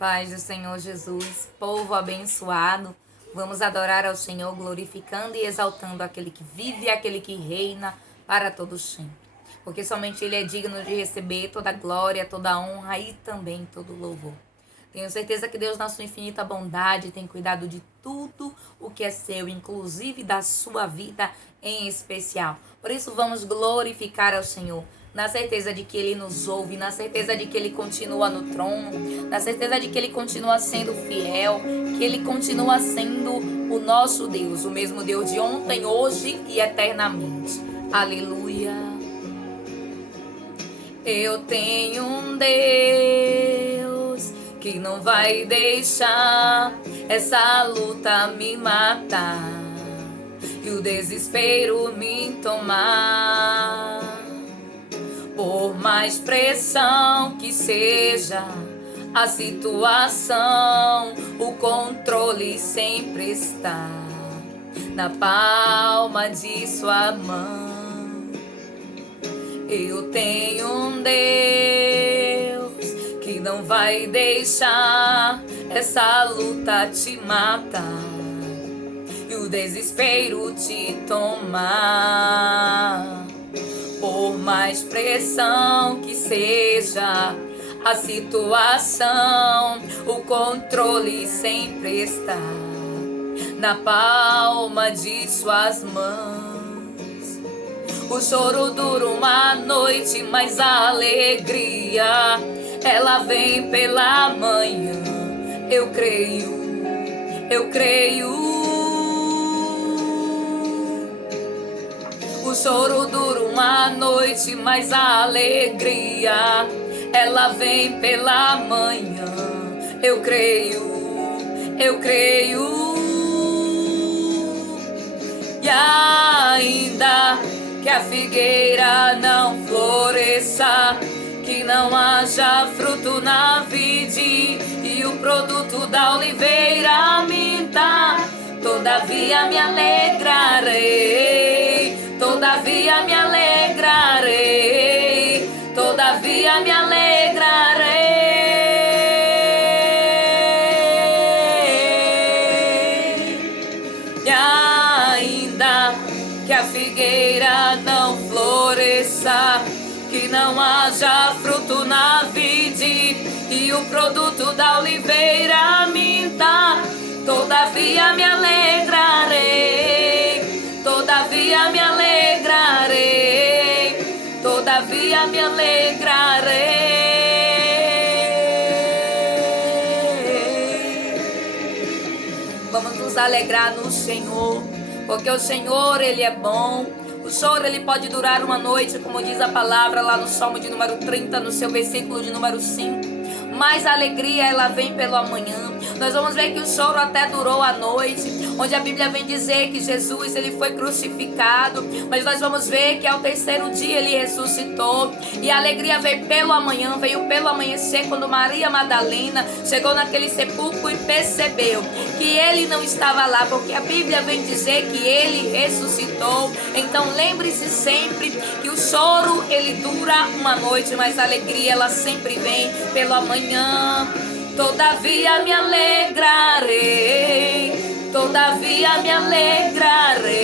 Paz do Senhor Jesus, povo abençoado, vamos adorar ao Senhor, glorificando e exaltando aquele que vive e aquele que reina para todos sempre. Porque somente Ele é digno de receber toda a glória, toda a honra e também todo o louvor. Tenho certeza que Deus, na sua infinita bondade, tem cuidado de tudo o que é seu, inclusive da sua vida em especial. Por isso, vamos glorificar ao Senhor, na certeza de que Ele nos ouve, na certeza de que Ele continua no trono, na certeza de que Ele continua sendo fiel, que Ele continua sendo o nosso Deus, o mesmo Deus de ontem, hoje e eternamente. Aleluia! Eu tenho um Deus que não vai deixar essa luta me matar e o desespero me tomar. Por mais pressão que seja a situação, o controle sempre está na palma de sua mão. Eu tenho um Deus que não vai deixar essa luta te matar e o desespero te tomar. Por mais pressão que seja a situação, o controle sempre está na palma de suas mãos. O choro dura uma noite, mas a alegria, ela vem pela manhã. Eu creio. O choro dura uma noite, mas a alegria, ela vem pela manhã. Eu creio. E ainda que a figueira não floresça, que não haja fruto na vide e o produto da oliveira minta, todavia me alegrarei, todavia me alegrarei, todavia me alegrarei. E ainda que a figueira não floresça, que não haja fruto na vide e o produto da oliveira minta, todavia me alegrarei, todavia me alegrarei, todavia me alegrarei. Vamos nos alegrar no Senhor, porque o Senhor, Ele é bom. O choro, ele pode durar uma noite, como diz a palavra lá no Salmo de número 30, no seu versículo de número 5. Mas a alegria, ela vem pelo amanhã. Nós vamos ver que o choro até durou a noite, onde a Bíblia vem dizer que Jesus, ele foi crucificado, mas nós vamos ver que ao terceiro dia ele ressuscitou, e a alegria veio pelo amanhã, veio pelo amanhecer, quando Maria Madalena chegou naquele sepulcro e percebeu que ele não estava lá, porque a Bíblia vem dizer que ele ressuscitou. Então lembre-se sempre que o choro, ele dura uma noite, mas a alegria, ela sempre vem pelo amanhã. Todavia me alegrarei, todavia me alegrarei,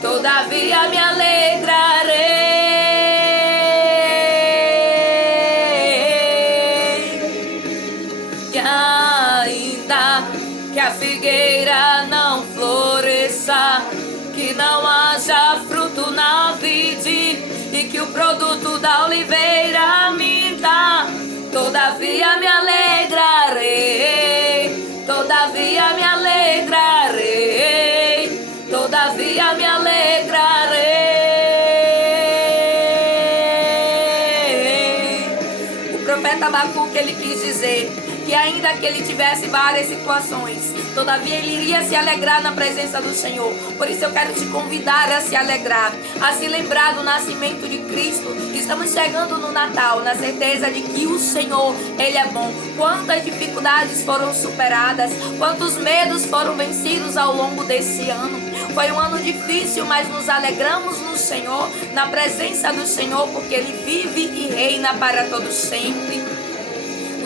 todavia me alegrarei. E ainda que a figueira não floresça, que não haja fruto na vide e que o produto da oliveira minta, todavia me alegrarei, todavia me alegrarei, todavia me alegrarei. O profeta Abacuque, ele quis dizer que ainda que ele tivesse várias situações, todavia ele iria se alegrar na presença do Senhor. Por isso eu quero te convidar a se alegrar, a se lembrar do nascimento de Cristo. Estamos chegando no Natal, na certeza de que o Senhor, Ele é bom. Quantas dificuldades foram superadas, quantos medos foram vencidos ao longo desse ano. Foi um ano difícil, mas nos alegramos no Senhor, na presença do Senhor, porque Ele vive e reina para todos sempre.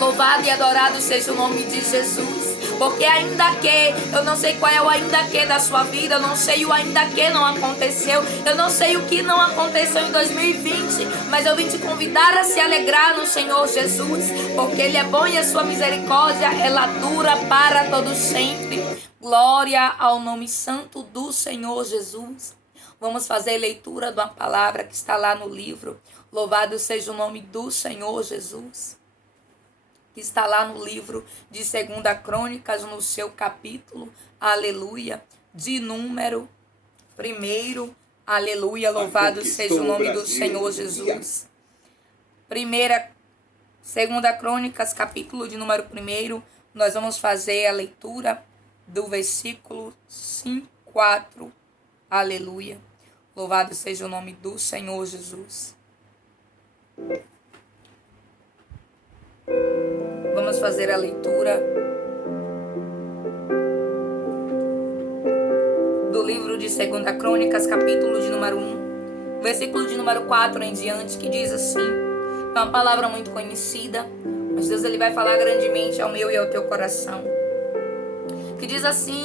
Louvado e adorado seja o nome de Jesus. Porque ainda que, eu não sei qual é o ainda que da sua vida, eu não sei o ainda que não aconteceu, eu não sei o que não aconteceu em 2020, mas eu vim te convidar a se alegrar no Senhor Jesus, porque Ele é bom e a sua misericórdia, ela dura para todo sempre. Glória ao nome santo do Senhor Jesus. Vamos fazer leitura de uma palavra que está lá no livro. Louvado seja o nome do Senhor Jesus, que está lá no livro de 2 Crônicas, no seu capítulo, aleluia, de número 1, aleluia, louvado seja o nome do Senhor Jesus. 2 Crônicas, capítulo de número 1, nós vamos fazer a leitura do versículo 5, 4, aleluia, louvado seja o nome do Senhor Jesus. Vamos fazer a leitura do livro de 2 Crônicas, capítulo de número 1, versículo de número 4 em diante, que diz assim, é uma palavra muito conhecida, mas Deus ele vai falar grandemente ao meu e ao teu coração, que diz assim,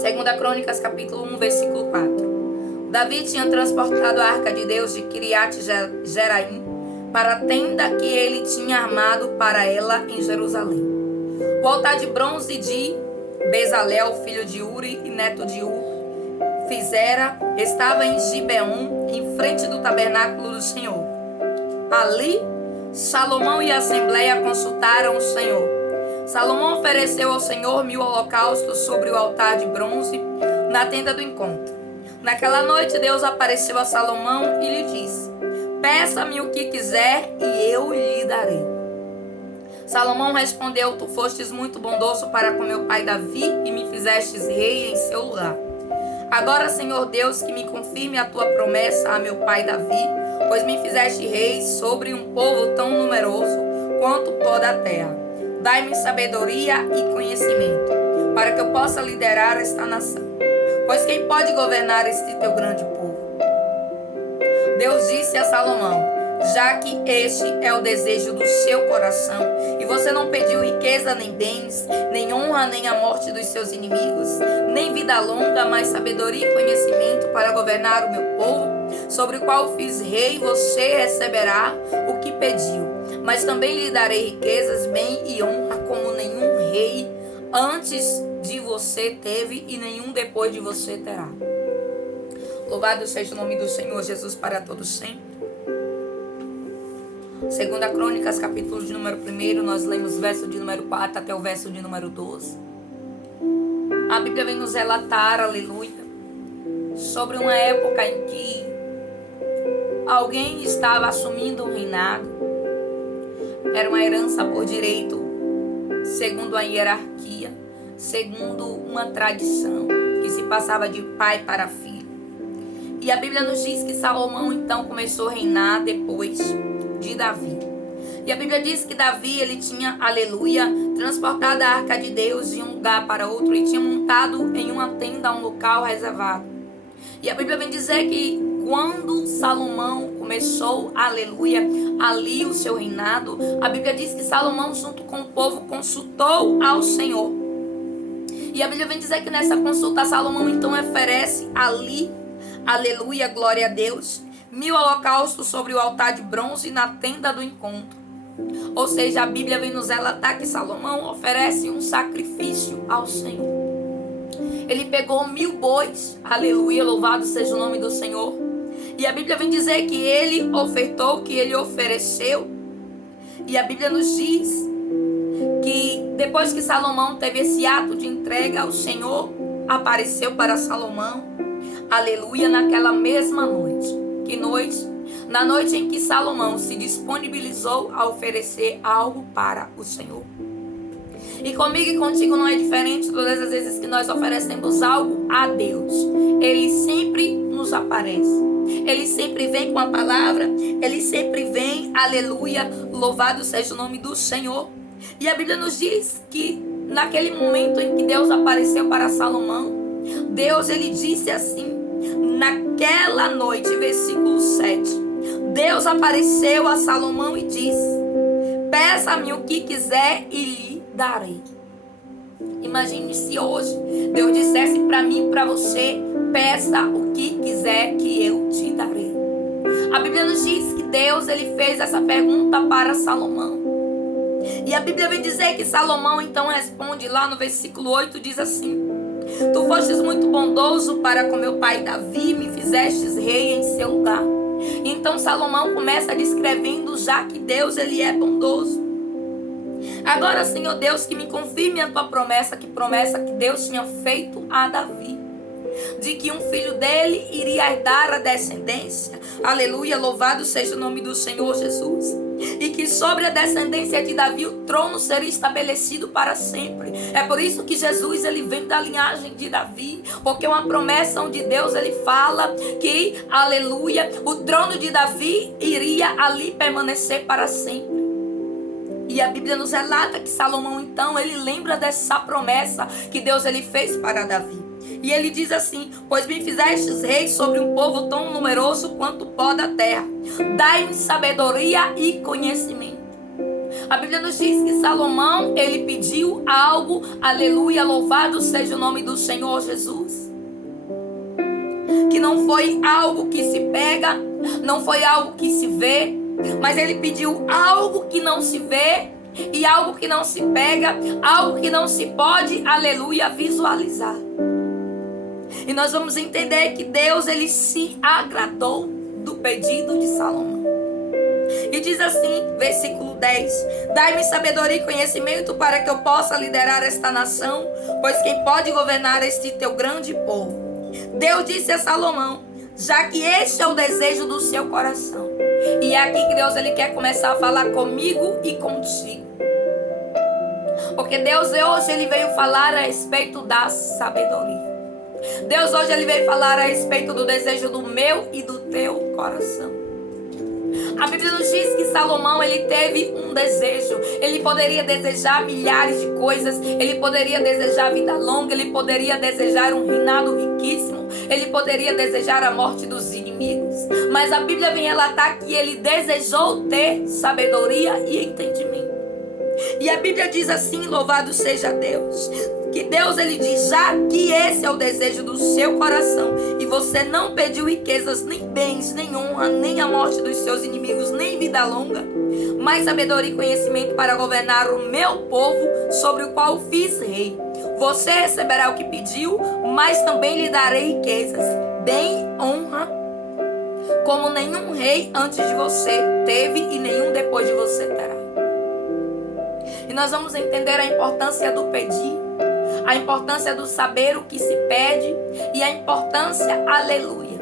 2 Crônicas, capítulo 1, versículo 4. Davi tinha transportado a arca de Deus de Kiriat Jeraim para a tenda que ele tinha armado para ela em Jerusalém. O altar de bronze de Bezalel, filho de Uri e neto de Ur, fizera, estava em Gibeon, em frente do tabernáculo do Senhor. Ali, Salomão e a Assembleia consultaram o Senhor. Salomão ofereceu ao Senhor 1000 holocaustos sobre o altar de bronze na tenda do encontro. Naquela noite, Deus apareceu a Salomão e lhe disse: peça-me o que quiser e eu lhe darei. Salomão respondeu: tu fostes muito bondoso para com meu pai Davi e me fizestes rei em seu lugar. Agora, Senhor Deus, que me confirme a tua promessa a meu pai Davi, pois me fizeste rei sobre um povo tão numeroso quanto o pó da terra. Dai-me sabedoria e conhecimento, para que eu possa liderar esta nação. Pois quem pode governar este teu grande povo? Deus disse a Salomão: já que este é o desejo do seu coração, e você não pediu riqueza nem bens, nem honra nem a morte dos seus inimigos, nem vida longa, mas sabedoria e conhecimento para governar o meu povo, sobre o qual fiz rei, você receberá o que pediu. Mas também lhe darei riquezas, bem e honra, como nenhum rei antes de você teve e nenhum depois de você terá. Louvado seja o nome do Senhor Jesus para todos sempre. 2 Crônicas, capítulo de número 1, nós lemos o verso de número 4 até o verso de número 12. A Bíblia vem nos relatar, aleluia, sobre uma época em que alguém estava assumindo um reinado. Era uma herança por direito, segundo a hierarquia, segundo uma tradição que se passava de pai para filho. E a Bíblia nos diz que Salomão então começou a reinar depois de Davi. E a Bíblia diz que Davi, ele tinha, aleluia, transportado a arca de Deus de um lugar para outro e tinha montado em uma tenda, um local reservado. E a Bíblia vem dizer que quando Salomão começou, aleluia, ali o seu reinado, a Bíblia diz que Salomão, junto com o povo, consultou ao Senhor. E a Bíblia vem dizer que nessa consulta Salomão então oferece ali, aleluia, glória a Deus, 1000 holocaustos sobre o altar de bronze na tenda do encontro. Ou seja, a Bíblia vem nos relatar que Salomão oferece um sacrifício ao Senhor. Ele pegou 1000 bois, aleluia, louvado seja o nome do Senhor. E a Bíblia vem dizer que ele ofertou, que ele ofereceu. E a Bíblia nos diz que depois que Salomão teve esse ato de entrega, o Senhor apareceu para Salomão, aleluia, naquela mesma noite. Que noite? Na noite em que Salomão se disponibilizou a oferecer algo para o Senhor. E comigo e contigo não é diferente. Todas as vezes que nós oferecemos algo a Deus, Ele sempre nos aparece. Ele sempre vem com a palavra. Ele sempre vem, aleluia, louvado seja o nome do Senhor. E a Bíblia nos diz que naquele momento em que Deus apareceu para Salomão, Deus, ele disse assim, naquela noite, versículo 7, Deus apareceu a Salomão e disse: Peça-me o que quiser e lhe darei. Imagine se hoje Deus dissesse para mim e para você: peça o que quiser que eu te darei. A Bíblia nos diz que Deus ele fez essa pergunta para Salomão. E a Bíblia vem dizer que Salomão então responde lá no versículo 8, diz assim: tu fostes muito bondoso para com meu pai Davi, me fizestes rei em seu lugar. Então Salomão começa descrevendo já que Deus ele é bondoso. Agora, Senhor Deus, que me confirme a tua promessa que Deus tinha feito a Davi, de que um filho dele iria herdar a descendência. Aleluia, louvado seja o nome do Senhor Jesus. E que sobre a descendência de Davi o trono seria estabelecido para sempre. É por isso que Jesus ele vem da linhagem de Davi, porque é uma promessa onde Deus ele fala que, aleluia, o trono de Davi iria ali permanecer para sempre. E a Bíblia nos relata que Salomão então ele lembra dessa promessa que Deus ele fez para Davi. E ele diz assim: pois me fizestes rei sobre um povo tão numeroso quanto o pó da terra. Dai-me sabedoria e conhecimento. A Bíblia nos diz que Salomão, ele pediu algo, aleluia, louvado seja o nome do Senhor Jesus. Que não foi algo que se pega, não foi algo que se vê, mas ele pediu algo que não se vê e algo que não se pega, algo que não se pode, aleluia, visualizar. E nós vamos entender que Deus ele se agradou do pedido de Salomão. E diz assim, versículo 10: dai-me sabedoria e conhecimento para que eu possa liderar esta nação, pois quem pode governar este teu grande povo? Deus disse a Salomão: já que este é o desejo do seu coração. E é aqui que Deus ele quer começar a falar comigo e contigo. Porque Deus hoje ele veio falar a respeito da sabedoria. Deus hoje ele veio falar a respeito do desejo do meu e do teu coração. A Bíblia nos diz que Salomão ele teve um desejo. Ele poderia desejar milhares de coisas. Ele poderia desejar vida longa. Ele poderia desejar um reinado riquíssimo. Ele poderia desejar a morte dos inimigos. Mas a Bíblia vem relatar que ele desejou ter sabedoria e entendimento. E a Bíblia diz assim, louvado seja Deus, que Deus ele diz: já que esse é o desejo do seu coração e você não pediu riquezas, nem bens, nem honra, nem a morte dos seus inimigos, nem vida longa, mas sabedoria e conhecimento para governar o meu povo, sobre o qual fiz rei. Você receberá o que pediu, mas também lhe darei riquezas, bem, honra, como nenhum rei antes de você teve e nenhum depois de você terá. E nós vamos entender a importância do pedir, a importância do saber o que se pede e a importância, aleluia,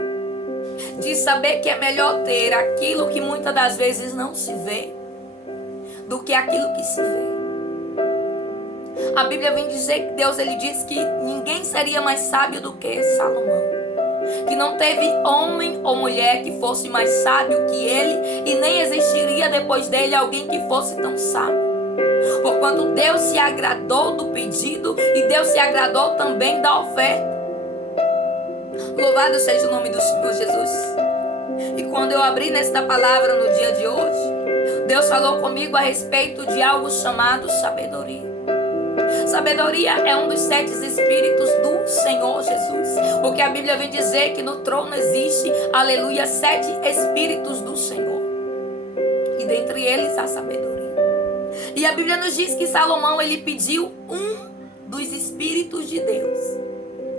de saber que é melhor ter aquilo que muitas das vezes não se vê do que aquilo que se vê. A Bíblia vem dizer que Deus ele diz que ninguém seria mais sábio do que Salomão, que não teve homem ou mulher que fosse mais sábio que ele e nem existiria depois dele alguém que fosse tão sábio. Porquanto Deus se agradou do pedido e Deus se agradou também da oferta. Louvado seja o nome do Senhor Jesus. E quando eu abri nesta palavra no dia de hoje, Deus falou comigo a respeito de algo chamado sabedoria. Sabedoria é um dos 7 espíritos do Senhor Jesus. Porque a Bíblia vem dizer que no trono existe, aleluia, 7 espíritos do Senhor. E dentre eles a sabedoria. E a Bíblia nos diz que Salomão ele pediu um dos espíritos de Deus,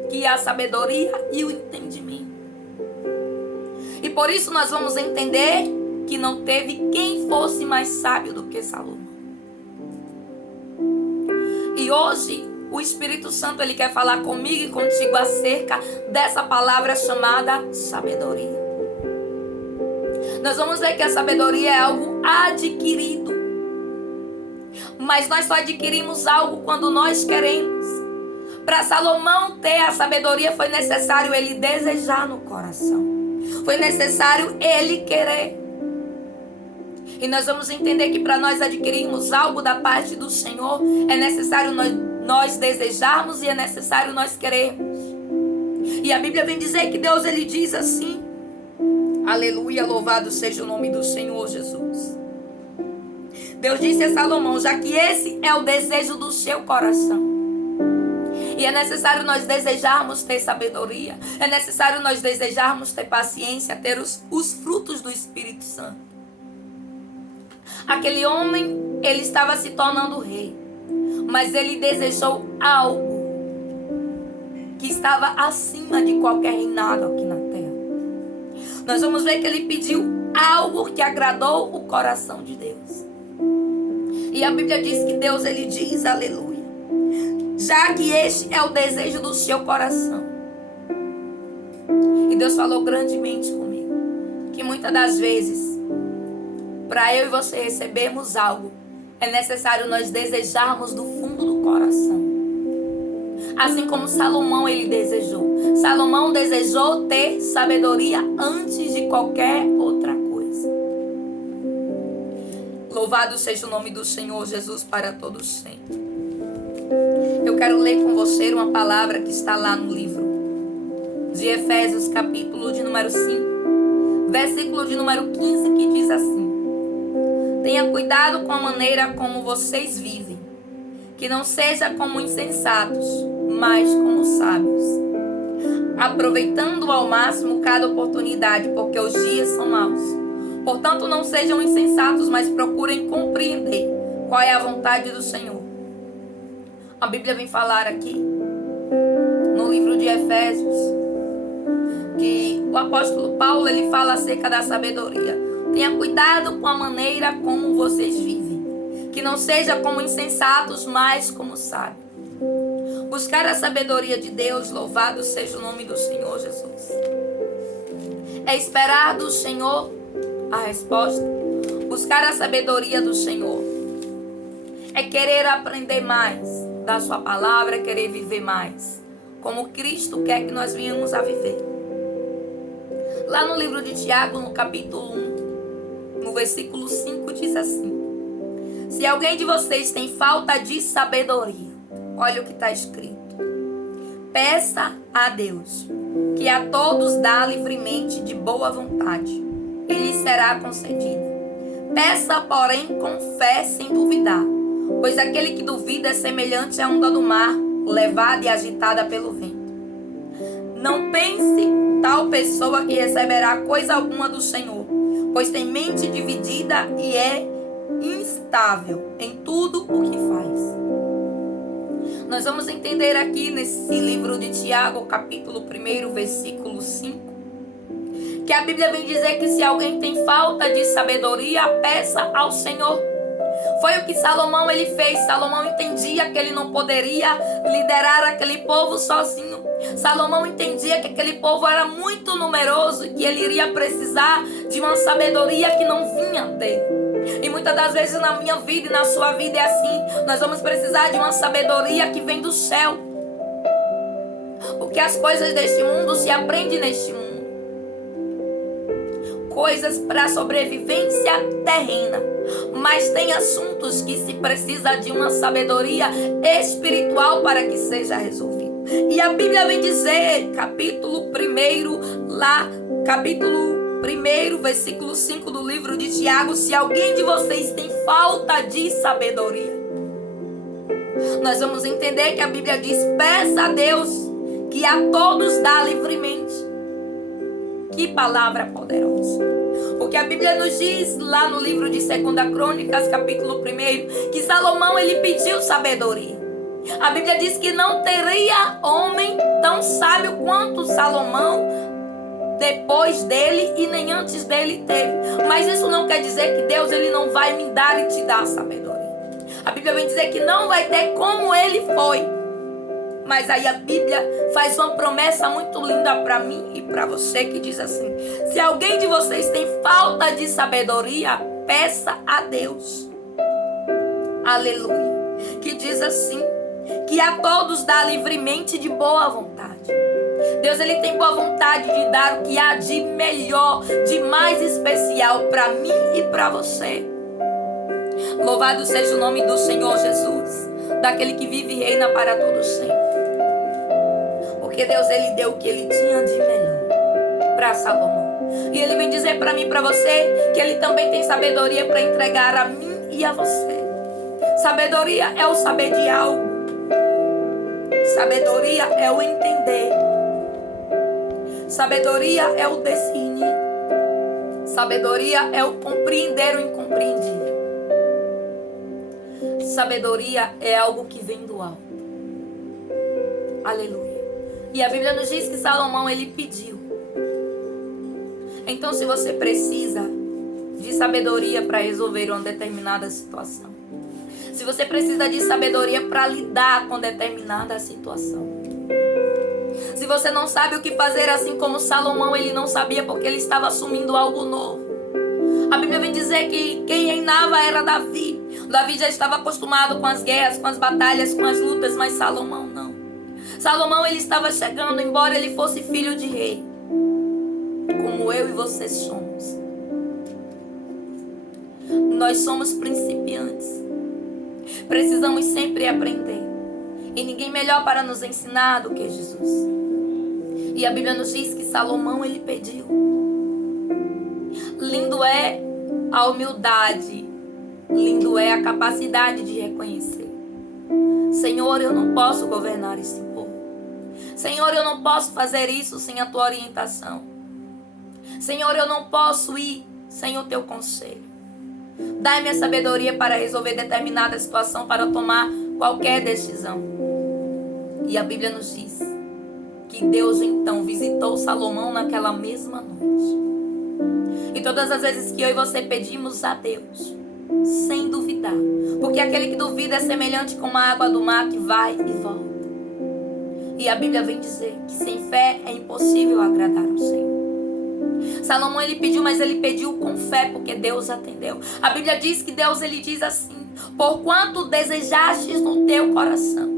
que é a sabedoria e o entendimento. E por isso nós vamos entender que não teve quem fosse mais sábio do que Salomão. E hoje o Espírito Santo ele quer falar comigo e contigo acerca dessa palavra chamada sabedoria. Nós vamos ver que a sabedoria é algo adquirido. Mas nós só adquirimos algo quando nós queremos. Para Salomão ter a sabedoria foi necessário ele desejar no coração. Foi necessário ele querer. E nós vamos entender que para nós adquirirmos algo da parte do Senhor, é necessário nós desejarmos e é necessário nós querermos. E a Bíblia vem dizer que Deus ele diz assim, aleluia, louvado seja o nome do Senhor Jesus. Deus disse a Salomão: já que esse é o desejo do seu coração, e é necessário nós desejarmos ter sabedoria, é necessário nós desejarmos ter paciência, ter os frutos do Espírito Santo. Aquele homem, ele estava se tornando rei, mas ele desejou algo que estava acima de qualquer reinado aqui na terra. Nós vamos ver que ele pediu algo que agradou o coração de Deus. E a Bíblia diz que Deus, ele diz, aleluia, já que este é o desejo do seu coração. E Deus falou grandemente comigo, que muitas das vezes, para eu e você recebermos algo, é necessário nós desejarmos do fundo do coração. Assim como Salomão, ele desejou. Salomão desejou ter sabedoria antes de qualquer outra coisa. Louvado seja o nome do Senhor Jesus para todos sempre. Eu quero ler com você uma palavra que está lá no livro de Efésios, capítulo de número 5, versículo de número 15, que diz assim: tenha cuidado com a maneira como vocês vivem, que não seja como insensatos, mas como sábios, aproveitando ao máximo cada oportunidade, porque os dias são maus. Portanto, não sejam insensatos, mas procurem compreender qual é a vontade do Senhor. A Bíblia vem falar aqui, no livro de Efésios, que o apóstolo Paulo, ele fala acerca da sabedoria. Tenha cuidado com a maneira como vocês vivem, que não seja como insensatos, mas como sábios. Buscar a sabedoria de Deus, louvado seja o nome do Senhor Jesus. É esperar do Senhor a resposta. Buscar a sabedoria do Senhor é querer aprender mais da sua palavra, é querer viver mais como Cristo quer que nós venhamos a viver. Lá no livro de Tiago, no capítulo 1, no versículo 5, diz assim: se alguém de vocês tem falta de sabedoria, olha o que está escrito: peça a Deus, que a todos dá livremente de boa vontade, e lhe será concedida. Peça, porém, com fé, sem duvidar, pois aquele que duvida é semelhante à onda do mar, levada e agitada pelo vento. Não pense tal pessoa que receberá coisa alguma do Senhor, pois tem mente dividida e é instável em tudo o que faz. Nós vamos entender aqui nesse livro de Tiago, capítulo 1, versículo 5, que a Bíblia vem dizer que se alguém tem falta de sabedoria, peça ao Senhor. Foi o que Salomão ele fez. Salomão entendia que ele não poderia liderar aquele povo sozinho. Salomão entendia que aquele povo era muito numeroso e que ele iria precisar de uma sabedoria que não vinha dele. E muitas das vezes na minha vida e na sua vida é assim. Nós vamos precisar de uma sabedoria que vem do céu. Porque as coisas deste mundo se aprendem neste mundo. Coisas para sobrevivência terrena. Mas tem assuntos que se precisa de uma sabedoria espiritual para que seja resolvido. E a Bíblia vem dizer, capítulo 1, versículo 5 do livro de Tiago: se alguém de vocês tem falta de sabedoria. Nós vamos entender que a Bíblia diz: peça a Deus, que a todos dá livremente. Que palavra poderosa. Porque a Bíblia nos diz lá no livro de 2 Crônicas, capítulo 1, que Salomão ele pediu sabedoria. A Bíblia diz que não teria homem tão sábio quanto Salomão depois dele e nem antes dele teve. Mas isso não quer dizer que Deus ele não vai me dar e te dar sabedoria. A Bíblia vem dizer que não vai ter como ele foi. Mas aí a Bíblia faz uma promessa muito linda para mim e para você, que diz assim: se alguém de vocês tem falta de sabedoria, peça a Deus. Aleluia. Que diz assim: que a todos dá livremente de boa vontade. Deus ele tem boa vontade de dar o que há de melhor, de mais especial para mim e para você. Louvado seja o nome do Senhor Jesus, daquele que vive e reina para todos sempre. Porque Deus ele deu o que ele tinha de melhor para Salomão. E ele vem dizer para mim e para você que ele também tem sabedoria para entregar a mim e a você. Sabedoria é o saber de algo. Sabedoria é o entender. Sabedoria é o discernir. Sabedoria é o compreender o incompreendível. Sabedoria é algo que vem do alto. Aleluia. E a Bíblia nos diz que Salomão, ele pediu. Então, se você precisa de sabedoria para resolver uma determinada situação, se você precisa de sabedoria para lidar com determinada situação, se você não sabe o que fazer, assim como Salomão, ele não sabia porque ele estava assumindo algo novo. A Bíblia vem dizer que quem reinava era Davi. Davi já estava acostumado com as guerras, com as batalhas, com as lutas, mas Salomão não. Salomão, ele estava chegando, embora ele fosse filho de rei, como eu e você somos. Nós somos principiantes. Precisamos sempre aprender. E ninguém melhor para nos ensinar do que Jesus. E a Bíblia nos diz que Salomão, ele pediu. Lindo é a humildade. Lindo é a capacidade de reconhecer. Senhor, eu não posso governar esse povo. Senhor, eu não posso fazer isso sem a tua orientação. Senhor, eu não posso ir sem o teu conselho. Dai-me a sabedoria para resolver determinada situação, para tomar qualquer decisão. E a Bíblia nos diz que Deus então visitou Salomão naquela mesma noite. E todas as vezes que eu e você pedimos a Deus, sem duvidar, porque aquele que duvida é semelhante com a água do mar que vai e volta. E a Bíblia vem dizer que sem fé é impossível agradar ao Senhor. Salomão, ele pediu, mas ele pediu com fé, porque Deus atendeu. A Bíblia diz que Deus, ele diz assim: porquanto desejastes no teu coração.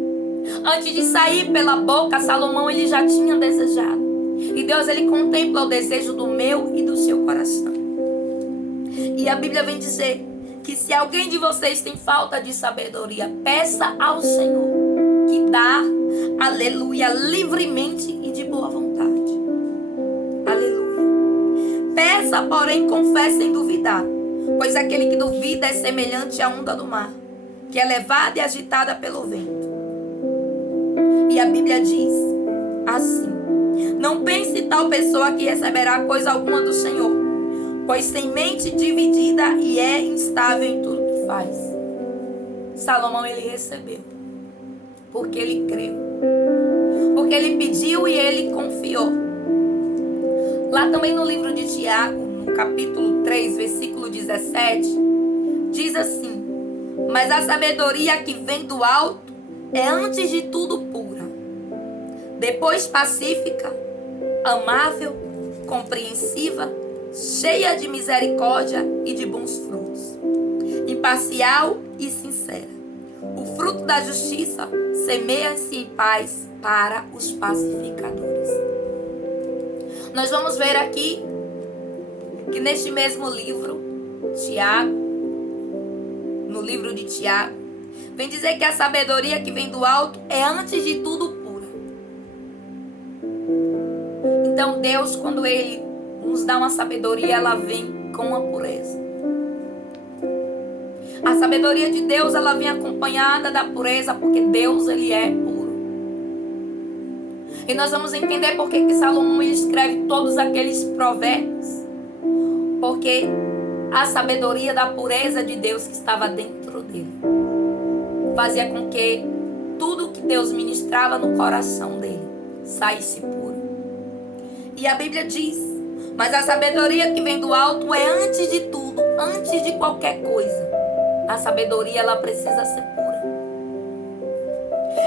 Antes de sair pela boca, Salomão, ele já tinha desejado. E Deus, ele contempla o desejo do meu e do seu coração. E a Bíblia vem dizer que se alguém de vocês tem falta de sabedoria, peça ao Senhor, que dá, aleluia, livremente e de boa vontade. Peça, porém, com fé sem duvidar, pois aquele que duvida é semelhante à onda do mar, que é levada e agitada pelo vento. E a Bíblia diz assim: não pense tal pessoa que receberá coisa alguma do Senhor, pois tem mente dividida e é instável em tudo que faz. Salomão, ele recebeu, porque ele creu, porque ele pediu e ele confiou. Lá também no livro de Tiago, no capítulo 3, versículo 17, diz assim: mas a sabedoria que vem do alto é antes de tudo pura, depois pacífica, amável, compreensiva, cheia de misericórdia e de bons frutos, imparcial e sincera. O fruto da justiça semeia-se em paz para os pacificadores. Nós vamos ver aqui que neste mesmo livro, Tiago, no livro de Tiago, vem dizer que a sabedoria que vem do alto é antes de tudo pura. Então Deus, quando Ele nos dá uma sabedoria, ela vem com a pureza. A sabedoria de Deus, ela vem acompanhada da pureza, porque Deus, Ele é puro. E nós vamos entender por que Salomão, ele escreve todos aqueles provérbios. Porque a sabedoria da pureza de Deus que estava dentro dele fazia com que tudo que Deus ministrava no coração dele saísse puro. E a Bíblia diz: mas a sabedoria que vem do alto é antes de tudo, antes de qualquer coisa. A sabedoria, ela precisa ser pura.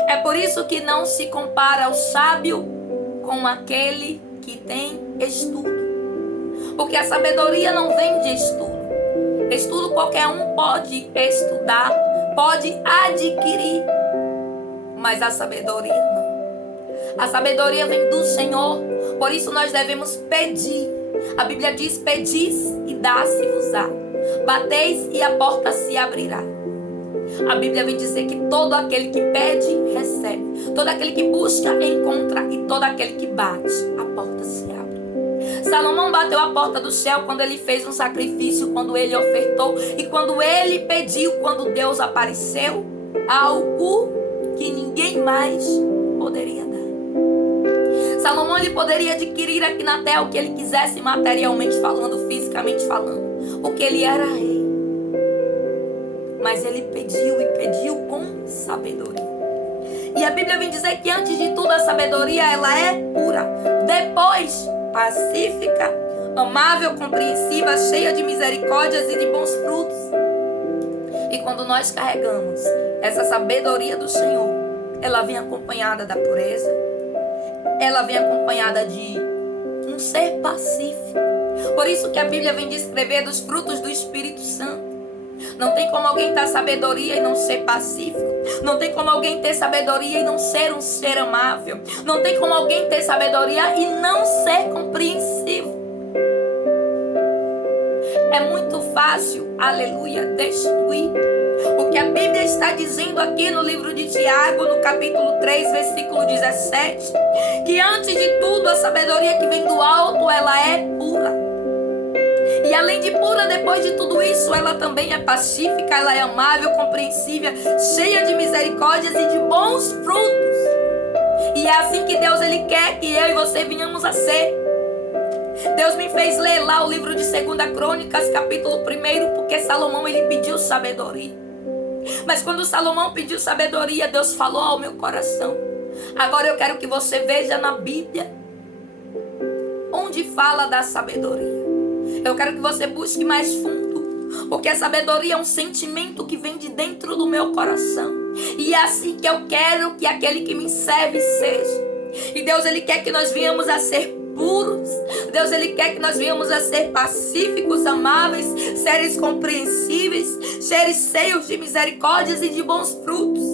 É por isso que não se compara o sábio com aquele que tem estudo. Porque a sabedoria não vem de estudo. Estudo qualquer um pode estudar, pode adquirir. Mas a sabedoria não. A sabedoria vem do Senhor. Por isso nós devemos pedir. A Bíblia diz: pedis e dá-se-vos-á. Bateis e a porta se abrirá. A Bíblia vem dizer que todo aquele que pede, recebe. Todo aquele que busca, encontra. E todo aquele que bate, a porta se abre. Salomão bateu a porta do céu quando ele fez um sacrifício, quando ele ofertou e quando ele pediu, quando Deus apareceu, algo que ninguém mais poderia dar. Salomão, ele poderia adquirir aqui na terra o que ele quisesse, materialmente falando, fisicamente falando, porque ele era rei. Mas ele pediu e pediu com sabedoria. E a Bíblia vem dizer que antes de tudo a sabedoria, ela é pura. Depois, pacífica, amável, compreensiva, cheia de misericórdias e de bons frutos. E quando nós carregamos essa sabedoria do Senhor, ela vem acompanhada da pureza, ela vem acompanhada de um ser pacífico. Por isso que a Bíblia vem descrever dos frutos do Espírito Santo. Não tem como alguém ter sabedoria e não ser pacífico. Não tem como alguém ter sabedoria e não ser um ser amável. Não tem como alguém ter sabedoria e não ser compreensivo. É muito fácil, aleluia, distinguir o que a Bíblia está dizendo aqui no livro de Tiago, no capítulo 3, versículo 17, que antes de tudo a sabedoria que vem do alto, ela é pura. E além de pura, depois de tudo isso, ela também é pacífica, ela é amável, compreensível, cheia de misericórdias e de bons frutos. E é assim que Deus, ele quer que eu e você venhamos a ser. Deus me fez ler lá o livro de 2 Crônicas, capítulo 1, porque Salomão, ele pediu sabedoria. Mas quando Salomão pediu sabedoria, Deus falou ao meu coração. Agora eu quero que você veja na Bíblia onde fala da sabedoria. Eu quero que você busque mais fundo, porque a sabedoria é um sentimento que vem de dentro do meu coração. E é assim que eu quero que aquele que me serve seja. E Deus, ele quer que nós venhamos a ser puros. Deus, ele quer que nós venhamos a ser pacíficos, amáveis, seres compreensíveis, seres cheios de misericórdias e de bons frutos.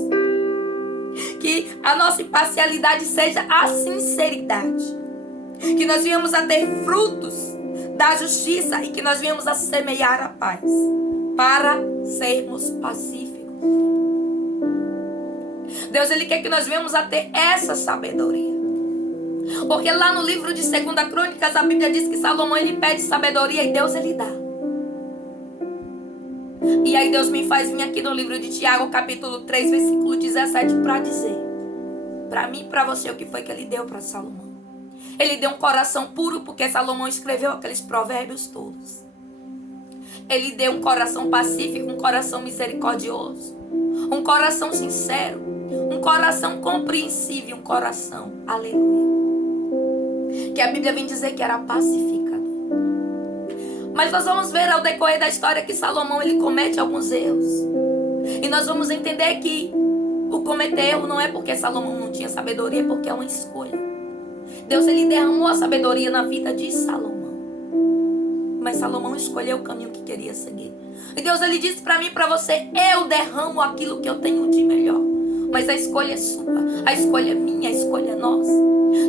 Que a nossa imparcialidade seja a sinceridade. Que nós venhamos a ter frutos da justiça e que nós venhamos a semear a paz para sermos pacíficos. Deus, ele quer que nós venhamos a ter essa sabedoria. Porque lá no livro de 2 Crônicas, a Bíblia diz que Salomão, ele pede sabedoria e Deus, ele dá. E aí Deus me faz vir aqui no livro de Tiago, capítulo 3, versículo 17, para dizer, para mim e para você, o que foi que ele deu para Salomão. Ele deu um coração puro, porque Salomão escreveu aqueles provérbios todos. Ele deu um coração pacífico, um coração misericordioso, um coração sincero, um coração compreensível, um coração, aleluia, que a Bíblia vem dizer que era pacificador. Mas nós vamos ver ao decorrer da história que Salomão, ele comete alguns erros. E nós vamos entender que o cometer erro não é porque Salomão não tinha sabedoria, é porque é uma escolha. Deus, ele derramou a sabedoria na vida de Salomão. Mas Salomão escolheu o caminho que queria seguir. E Deus, ele disse para mim e para você, eu derramo aquilo que eu tenho de melhor. Mas a escolha é sua, a escolha é minha, a escolha é nossa.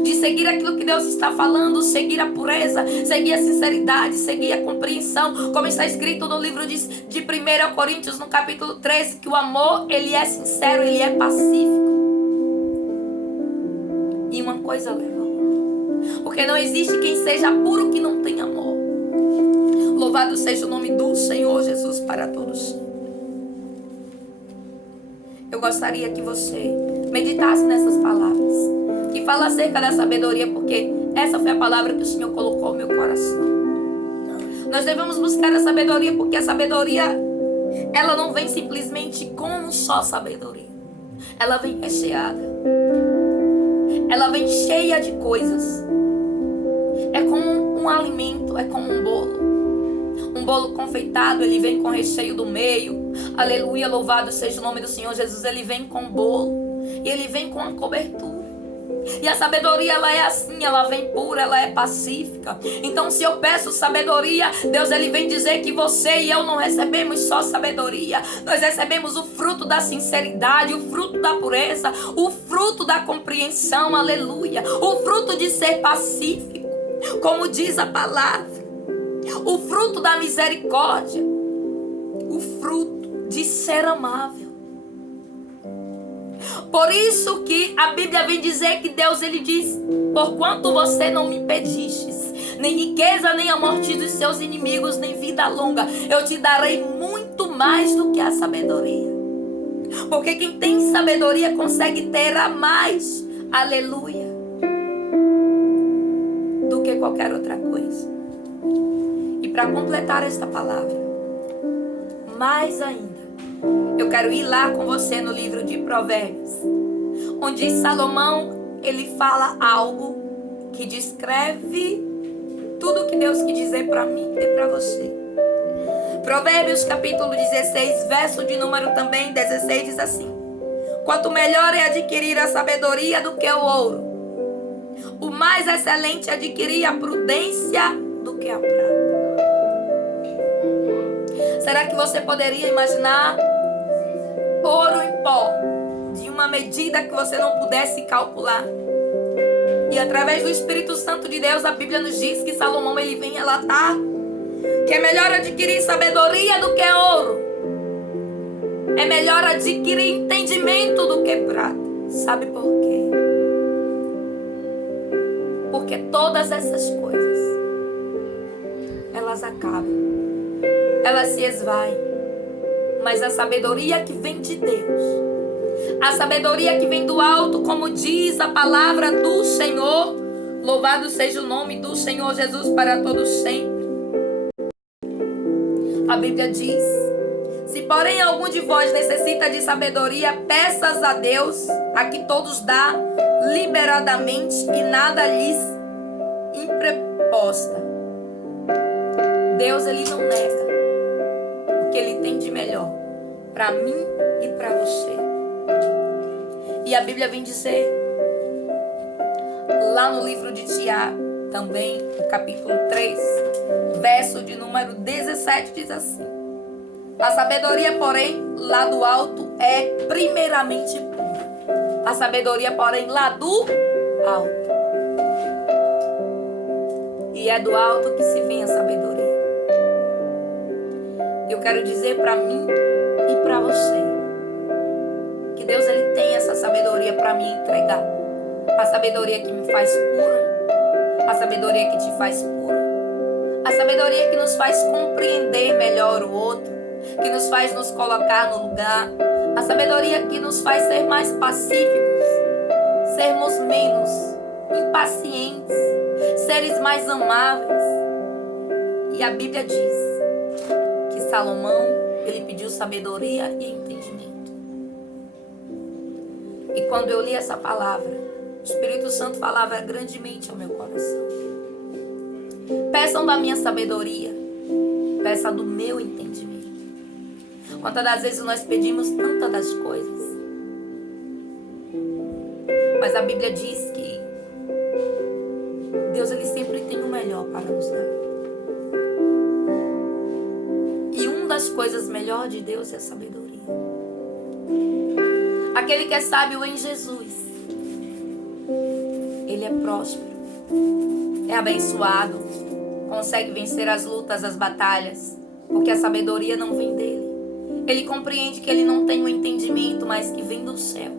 De seguir aquilo que Deus está falando, seguir a pureza, seguir a sinceridade, seguir a compreensão. Como está escrito no livro de 1 Coríntios, no capítulo 13, que o amor, ele é sincero, ele é pacífico. E uma coisa leva a outra. Porque não existe quem seja puro que não tenha amor. Louvado seja o nome do Senhor Jesus para todos. Eu gostaria que você meditasse nessas palavras, que fala acerca da sabedoria, porque essa foi a palavra que o Senhor colocou no meu coração. Nós devemos buscar a sabedoria, porque a sabedoria, ela não vem simplesmente como só sabedoria. Ela vem recheada. Ela vem cheia de coisas. É como um alimento, é como um bolo. Um bolo confeitado, ele vem com recheio do meio. Aleluia, louvado seja o nome do Senhor Jesus. Ele vem com bolo e ele vem com a cobertura. E a sabedoria, ela é assim, ela vem pura, ela é pacífica. Então, se eu peço sabedoria, Deus, ele vem dizer que você e eu não recebemos só sabedoria. Nós recebemos o fruto da sinceridade, o fruto da pureza, o fruto da compreensão, aleluia. O fruto de ser pacífico, como diz a palavra. O fruto da misericórdia, o fruto de ser amável. Por isso que a Bíblia vem dizer que Deus, ele diz, porquanto você não me pedistes, nem riqueza, nem a morte dos seus inimigos, nem vida longa. Eu te darei muito mais do que a sabedoria. Porque quem tem sabedoria consegue ter a mais, aleluia, do que qualquer outra coisa. E para completar esta palavra, mais ainda, eu quero ir lá com você no livro de Provérbios, onde Salomão, ele fala algo que descreve tudo que Deus quis dizer para mim e para você. Provérbios capítulo 16, verso de número também 16, diz assim: quanto melhor é adquirir a sabedoria do que o ouro, o mais excelente é adquirir a prudência do que a prata. Será que você poderia imaginar ouro em pó, de uma medida que você não pudesse calcular? E através do Espírito Santo de Deus, a Bíblia nos diz que Salomão, ele vem relatar que é melhor adquirir sabedoria do que ouro. É melhor adquirir entendimento do que prata. Sabe por quê? Porque todas essas coisas, elas acabam, elas se esvaem. Mas a sabedoria que vem de Deus, a sabedoria que vem do alto, como diz a palavra do Senhor, louvado seja o nome do Senhor Jesus para todos sempre. A Bíblia diz: se porém algum de vós necessita de sabedoria, peças a Deus, a que todos dá liberadamente e nada lhes impreposta. Deus, ele não nega o que ele tem de melhor para mim e para você. E a Bíblia vem dizer, lá no livro de Tiago, também, no capítulo 3, verso de número 17, diz assim: a sabedoria, porém, lá do alto é primeiramente pura. A sabedoria, porém, lá do alto. E é do alto que se vem a sabedoria. Eu quero dizer para mim e para você que Deus, ele tem essa sabedoria para me entregar. A sabedoria que me faz pura, a sabedoria que te faz puro, a sabedoria que nos faz compreender melhor o outro, que nos faz nos colocar no lugar, a sabedoria que nos faz ser mais pacíficos, sermos menos impacientes, seres mais amáveis. E a Bíblia diz que Salomão, ele pediu sabedoria e entendimento. E quando eu li essa palavra, o Espírito Santo falava grandemente ao meu coração. Peçam da minha sabedoria, peça do meu entendimento. Quantas das vezes nós pedimos tantas das coisas, mas a Bíblia diz que Deus, ele sempre tem o melhor para nos dar. E uma das coisas melhores de Deus é a sabedoria. Aquele que é sábio em Jesus, ele é próspero, é abençoado, consegue vencer as lutas, as batalhas, porque a sabedoria não vem dele. Ele compreende que ele não tem um entendimento, mas que vem do céu.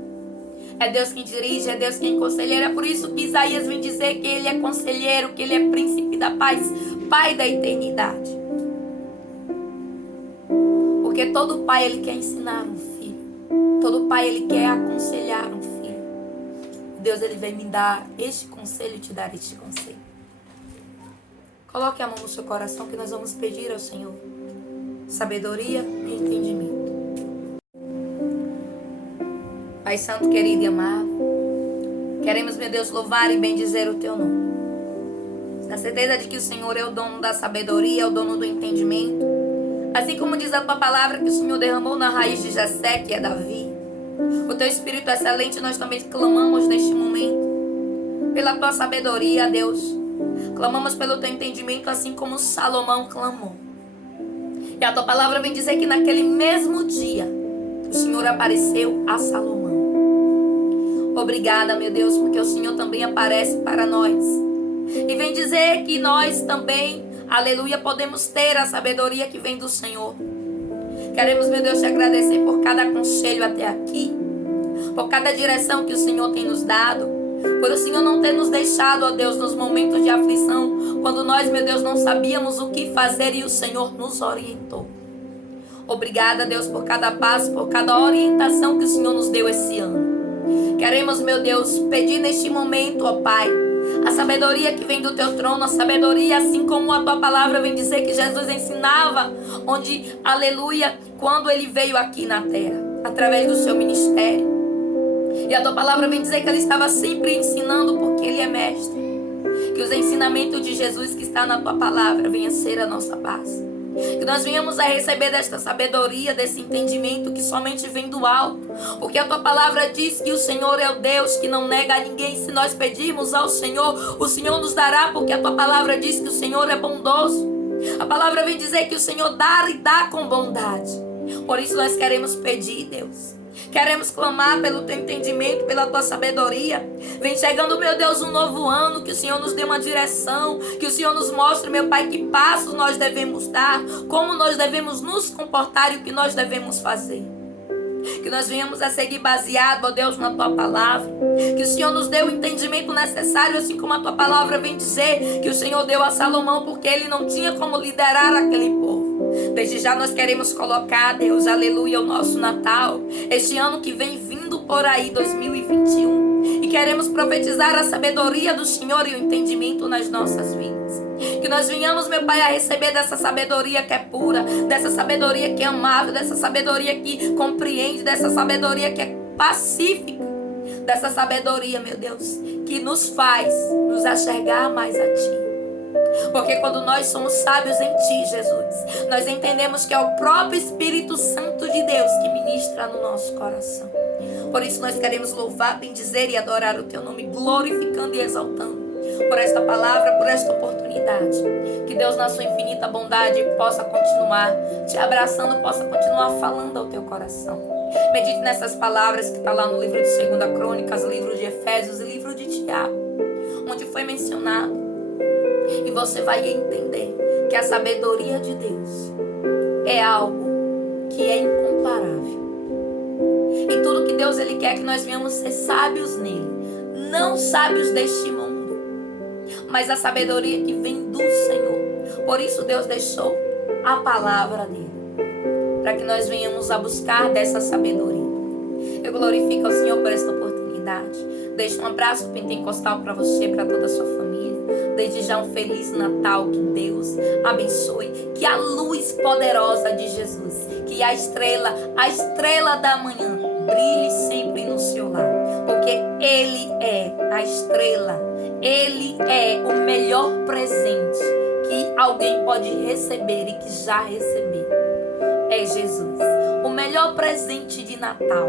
É Deus quem dirige, é Deus quem é conselheiro. É por isso que Isaías vem dizer que ele é conselheiro, que ele é príncipe da paz, pai da eternidade. Porque todo pai, ele quer ensinar um filho. Todo pai, ele quer aconselhar um filho. Deus, ele vem me dar este conselho e te dar este conselho. Coloque a mão no seu coração que nós vamos pedir ao Senhor sabedoria e entendimento. Pai Santo, querido e amado, queremos, meu Deus, louvar e bendizer o Teu nome. Na certeza de que o Senhor é o dono da sabedoria, é o dono do entendimento. Assim como diz a Tua palavra que o Senhor derramou na raiz de Jessé, que é Davi. O Teu Espírito excelente, nós também clamamos neste momento pela Tua sabedoria, Deus. Clamamos pelo Teu entendimento, assim como Salomão clamou. E a Tua palavra vem dizer que naquele mesmo dia o Senhor apareceu a Salomão. Obrigada, meu Deus, porque o Senhor também aparece para nós. E vem dizer que nós também, aleluia, podemos ter a sabedoria que vem do Senhor. Queremos, meu Deus, te agradecer por cada conselho até aqui, por cada direção que o Senhor tem nos dado. Por o Senhor não ter nos deixado, ó Deus, nos momentos de aflição, quando nós, meu Deus, não sabíamos o que fazer e o Senhor nos orientou. Obrigada, Deus, por cada passo, por cada orientação que o Senhor nos deu esse ano. Queremos, meu Deus, pedir neste momento, ó Pai, a sabedoria que vem do Teu trono, a sabedoria, assim como a Tua palavra vem dizer que Jesus ensinava, onde, aleluia, quando Ele veio aqui na terra, através do Seu ministério. E a Tua palavra vem dizer que Ele estava sempre ensinando, porque Ele é mestre. Que os ensinamentos de Jesus que está na Tua palavra venham ser a nossa base. Que nós venhamos a receber desta sabedoria, desse entendimento que somente vem do alto. Porque a Tua palavra diz que o Senhor é o Deus que não nega a ninguém. Se nós pedirmos ao Senhor, o Senhor nos dará, porque a Tua palavra diz que o Senhor é bondoso. A palavra vem dizer que o Senhor dá e dá com bondade. Por isso nós queremos pedir, Deus. Queremos clamar pelo Teu entendimento, pela Tua sabedoria. Vem chegando, meu Deus, um novo ano, que o Senhor nos dê uma direção, que o Senhor nos mostre, meu Pai, que passos nós devemos dar, como nós devemos nos comportar e o que nós devemos fazer. Que nós venhamos a seguir baseado, ó Deus, na Tua palavra. Que o Senhor nos dê o entendimento necessário, assim como a Tua palavra vem dizer que o Senhor deu a Salomão, porque ele não tinha como liderar aquele povo. Desde já nós queremos colocar, Deus, aleluia, o nosso Natal, este ano que vem vindo por aí, 2021. E queremos profetizar a sabedoria do Senhor e o entendimento nas nossas vidas. Que nós venhamos, meu Pai, a receber dessa sabedoria que é pura, dessa sabedoria que é amável, dessa sabedoria que compreende, dessa sabedoria que é pacífica, dessa sabedoria, meu Deus, que nos faz nos achegar mais a Ti. Porque quando nós somos sábios em Ti, Jesus, nós entendemos que é o próprio Espírito Santo de Deus que ministra no nosso coração. Por isso nós queremos louvar, bendizer e adorar o Teu nome, glorificando e exaltando por esta palavra, por esta oportunidade. Que Deus, na sua infinita bondade, possa continuar te abraçando, possa continuar falando ao teu coração. Medite nessas palavras que está lá no livro de 2 Crônicas, livro de Efésios e livro de Tiago, onde foi mencionado. E você vai entender que a sabedoria de Deus é algo que é incomparável. E tudo que Deus ele quer que nós venhamos ser sábios nele. Não sábios deste mundo, mas a sabedoria que vem do Senhor. Por isso Deus deixou a palavra dele, para que nós venhamos a buscar dessa sabedoria. Eu glorifico ao Senhor por esta oportunidade. Deixo um abraço pentecostal para você, para toda a sua família. Desde já um feliz Natal, que Deus abençoe, que a luz poderosa de Jesus, que a estrela da manhã, brilhe sempre no seu lar, porque Ele é a estrela, Ele é o melhor presente que alguém pode receber e que já recebeu, é Jesus. O melhor presente de Natal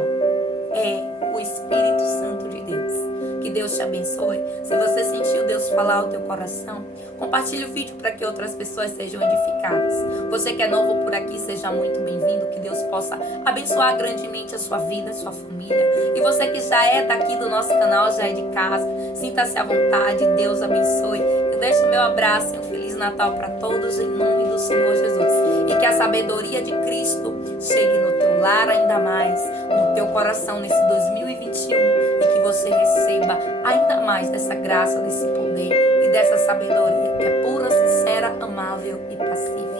é o Espírito Santo de Deus. Que Deus te abençoe. Se você sentiu Deus falar ao teu coração, compartilhe o vídeo para que outras pessoas sejam edificadas. Você que é novo por aqui, seja muito bem-vindo. Que Deus possa abençoar grandemente a sua vida, a sua família. E você que já é daqui do nosso canal, já é de casa, sinta-se à vontade. Deus abençoe. Eu deixo o meu abraço e um Feliz Natal para todos em nome do Senhor Jesus. E que a sabedoria de Cristo chegue no teu lar ainda mais, no teu coração nesse 2021, e que você receba ainda mais dessa graça, desse poder e dessa sabedoria que é pura, sincera, amável e pacífica.